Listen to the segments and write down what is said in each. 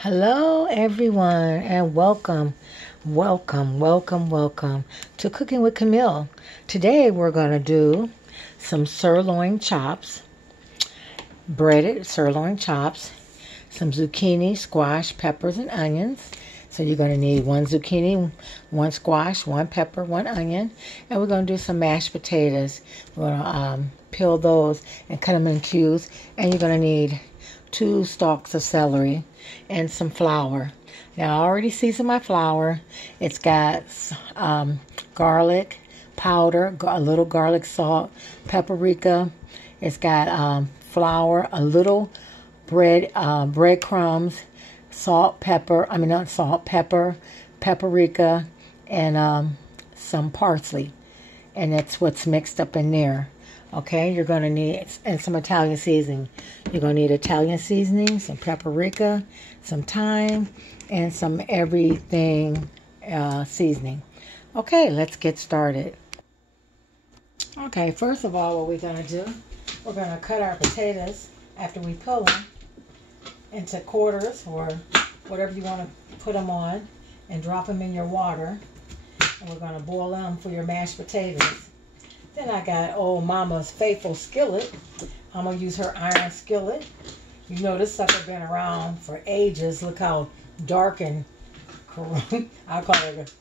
Hello, everyone, and welcome to Cooking with Camille. Today, we're going to do some sirloin chops, breaded sirloin chops, some zucchini, squash, peppers, and onions. So you're going to need one zucchini, one squash, one pepper, one onion, and we're going to do some mashed potatoes. We're going to peel those and cut them in cubes, and you're going to need 2 stalks of celery and some flour. Now, I already seasoned my flour. It's got garlic powder, a little garlic salt, paprika. It's got flour, a little breadcrumbs, pepper, paprika, and some parsley. And that's what's mixed up in there. Okay, you're going to need, and some Italian seasoning. You're going to need Italian seasoning, some paprika, some thyme, and some everything seasoning. Okay, let's get started. Okay, first of all, what we're going to do, we're going to cut our potatoes after we peel them into quarters or whatever you want to put them on, and drop them in your water. And we're going to boil them for your mashed potatoes. Then I got old Mama's faithful skillet. I'm going to use her iron skillet. You know this sucker been around for ages. Look how darkened, I call it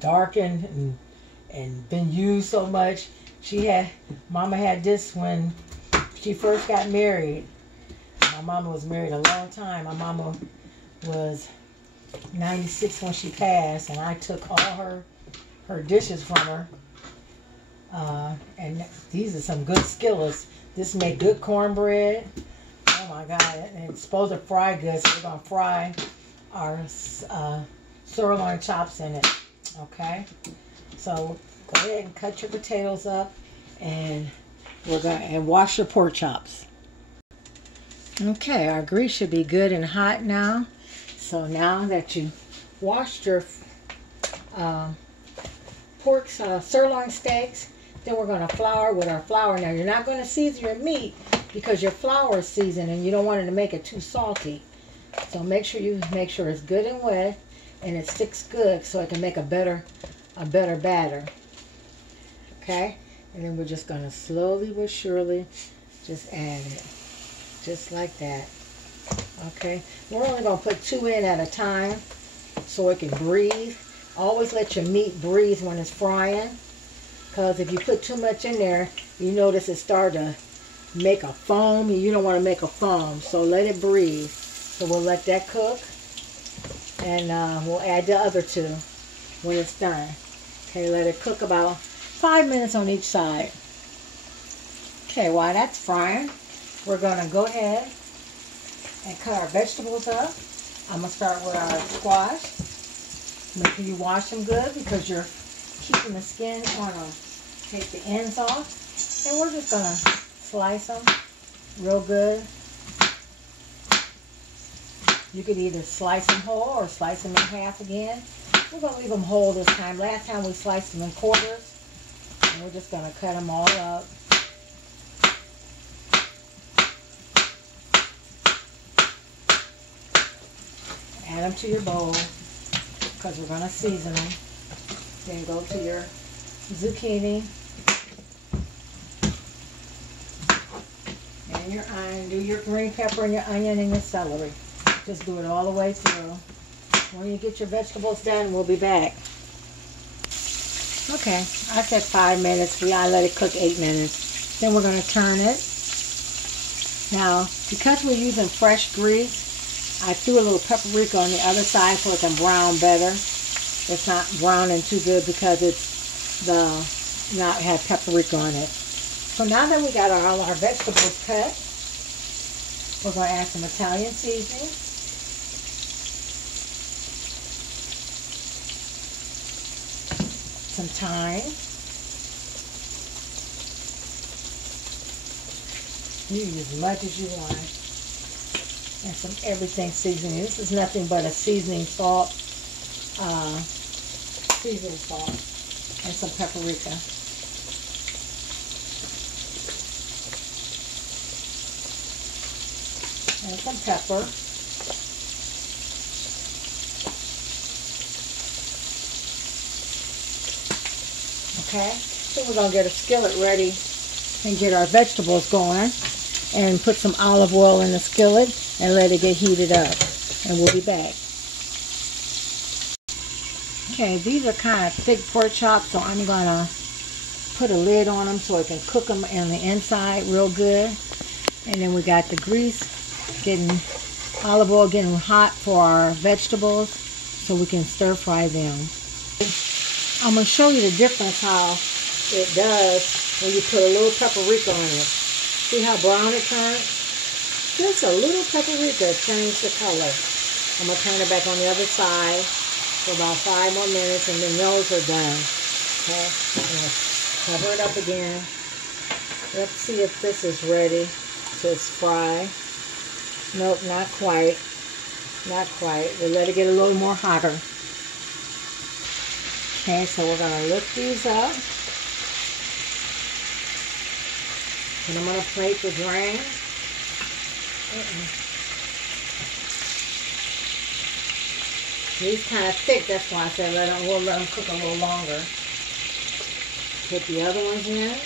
darkened and been used so much. Mama had this when she first got married. My mama was married a long time. My mama was 96 when she passed, and I took all her dishes from her. And these are some good skillets. This make good cornbread. Oh my God. And it's supposed to fry good, so we're going to fry our sirloin chops in it. Okay? So go ahead and cut your potatoes up, and wash your pork chops. Okay, our grease should be good and hot now. So now that you washed your sirloin steaks, then we're going to flour with our flour. Now, you're not going to season your meat because your flour is seasoned and you don't want it to make it too salty. So make sure it's good and wet and it sticks good so it can make a better batter. Okay? And then we're just going to slowly but surely just add it. Just like that. Okay? We're only going to put 2 in at a time so it can breathe. Always let your meat breathe when it's frying. Because if you put too much in there, you notice it start to make a foam. You don't want to make a foam, so let it breathe. So we'll let that cook, and we'll add the other 2 when it's done. Okay, let it cook about 5 minutes on each side. Okay, while that's frying, we're going to go ahead and cut our vegetables up. I'm going to start with our squash. Make sure you wash them good because you're keeping the skin on them. Take the ends off, and we're just going to slice them real good. You could either slice them whole or slice them in half again. We're going to leave them whole this time. Last time we sliced them in quarters, and we're just going to cut them all up. Add them to your bowl because we're going to season them. Then go to your zucchini and your onion. Do your green pepper and your onion and your celery. Just do it all the way through. When you get your vegetables done, we'll be back. Okay, I said 5 minutes. I let it cook 8 minutes. Then we're going to turn it. Now, because we're using fresh grease, I threw a little paprika on the other side so it can brown better. It's not browning too good because it's not have paprika on it. So now that we got all our vegetables cut, we're going to add some Italian seasoning. Some thyme. You use as much as you want. And some everything seasoning. This is nothing but a seasoning salt. Seasoning salt and some paprika. And some pepper. Okay, so we're gonna get a skillet ready and get our vegetables going, and put some olive oil in the skillet and let it get heated up, and we'll be back. Okay, these are kind of thick pork chops, so I'm gonna put a lid on them so I can cook them on the inside real good. And then we got the grease olive oil getting hot for our vegetables so we can stir fry them. I'm going to show you the difference how it does when you put a little paprika on it. See how brown it turns? Just a little paprika changes the color. I'm going to turn it back on the other side for about 5 more minutes, and then those are done. Okay, I'm going to cover it up again. Let's see if this is ready to fry. Nope, not quite. Not quite. We'll let it get a little more hotter. Okay, so we're going to lift these up. Put them on a plate to drain. These kind of thick, that's why I said we'll let them cook a little longer. Put the other ones in.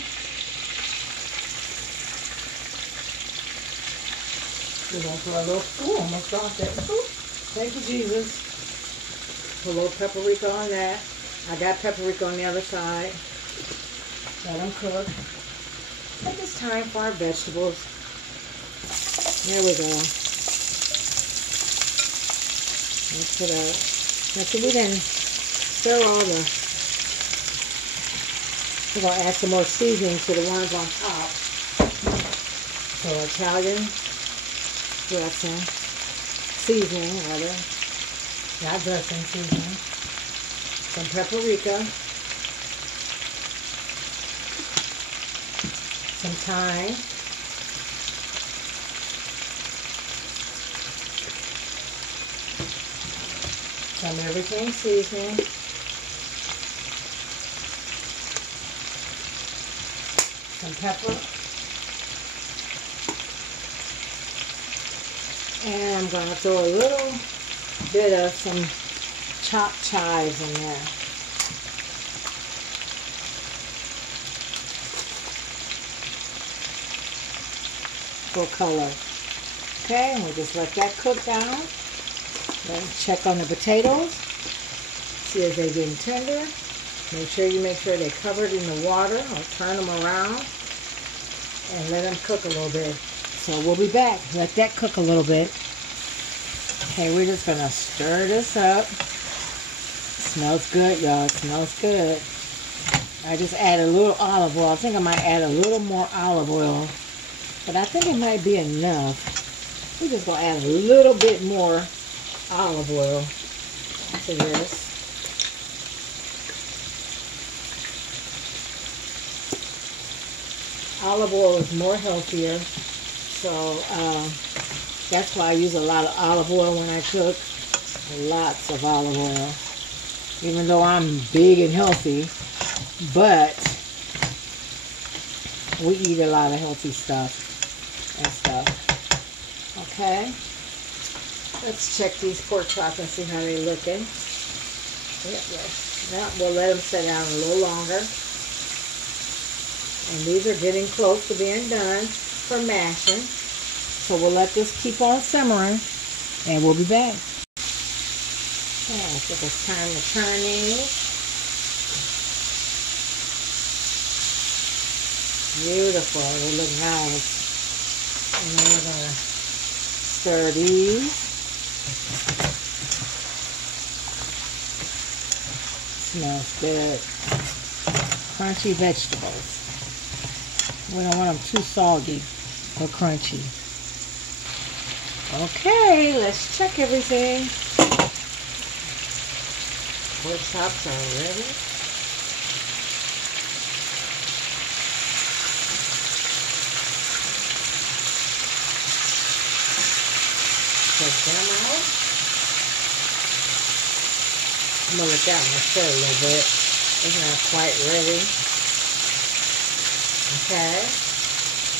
We're going to put a little, ooh, almost dropped it. Ooh, thank you, Jesus. Put a little paprika on that. I got paprika on the other side. Let them cook. I think it's time for our vegetables. There we go. Let's put out. After we then stir all we're going to add some more seasoning to the ones on top. So Italian dressing, seasoning rather, not dressing, seasoning. Some paprika, some thyme, some everything seasoning, some pepper, and I'm going to throw a little bit of some chopped chives in there. For color. Okay, and we'll just let that cook down. Then check on the potatoes. See if they're getting tender. Make sure they're covered in the water, or turn them around and let them cook a little bit. So we'll be back. Let that cook a little bit. Okay, we're just gonna stir this up. Smells good, y'all. It smells good. I just added a little olive oil. I think I might add a little more olive oil, but I think it might be enough. We're just gonna add a little bit more olive oil to this. Olive oil is more healthier, so that's why I use a lot of olive oil when I cook. Lots of olive oil. Even though I'm big and healthy, but we eat a lot of healthy stuff and stuff. Okay, let's check these pork chops and see how they're looking. Now we'll let them sit down a little longer. And these are getting close to being done for mashing. So we'll let this keep on simmering, and we'll be back. Okay, I think it's time to turn these. Beautiful, they look nice. And then we're going to stir these. Smells good. Crunchy vegetables. We don't want them too soggy or crunchy. Okay, let's check everything. Pork chops are ready. Take them out. I'm going to let that one sit a little bit. It's not quite ready. Okay.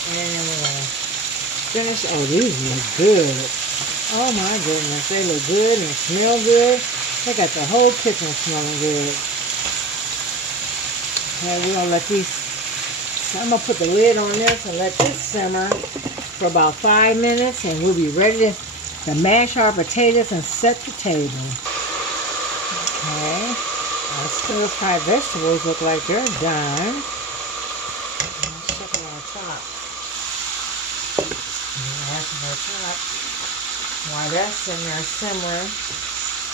And then we're going to finish. Oh, these look good. Oh my goodness. They look good and smell good. They got the whole kitchen smelling good. Okay, we're gonna let these. So I'm gonna put the lid on this and let this simmer for about 5 minutes, and we'll be ready to mash our potatoes and set the table. Okay, our stir-fried vegetables look like they're done. Let's check it on top. Mash it on top. While that's in there simmering,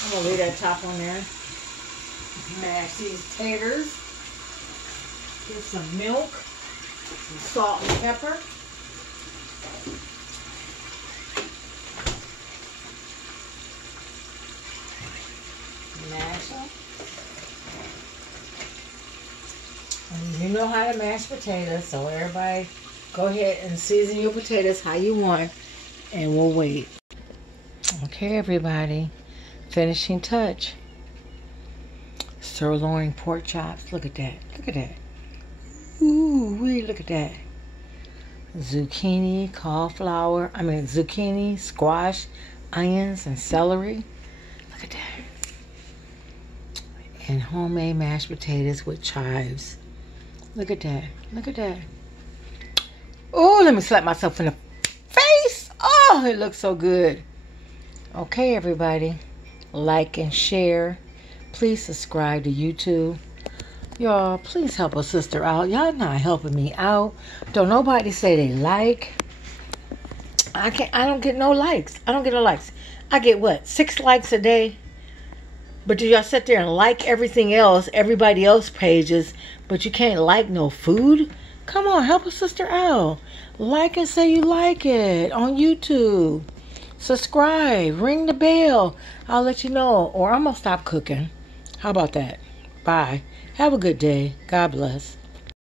I'm gonna leave that top on there. Mash these taters. Get some milk, some salt and pepper. Mash them. And you know how to mash potatoes, so everybody go ahead and season your potatoes how you want, and we'll wait. Okay, everybody, finishing touch. Sirloin pork chops. Look at that. Look at that. Ooh, wee, look at that. Zucchini, zucchini, squash, onions, and celery. Look at that. And homemade mashed potatoes with chives. Look at that. Look at that. Oh, let me slap myself in the face. Oh, it looks so good. Okay, everybody. Like and share. Please subscribe to YouTube. Y'all, please help a sister out. Y'all not helping me out. Don't nobody say they like. I don't get no likes. I don't get no likes. I get what? 6 likes a day? But do y'all sit there and like everything else, everybody else's pages, but you can't like no food? Come on, help a sister out. Like and say you like it on YouTube. Subscribe. Ring the bell. I'll let you know. Or I'm going to stop cooking. How about that? Bye. Have a good day. God bless.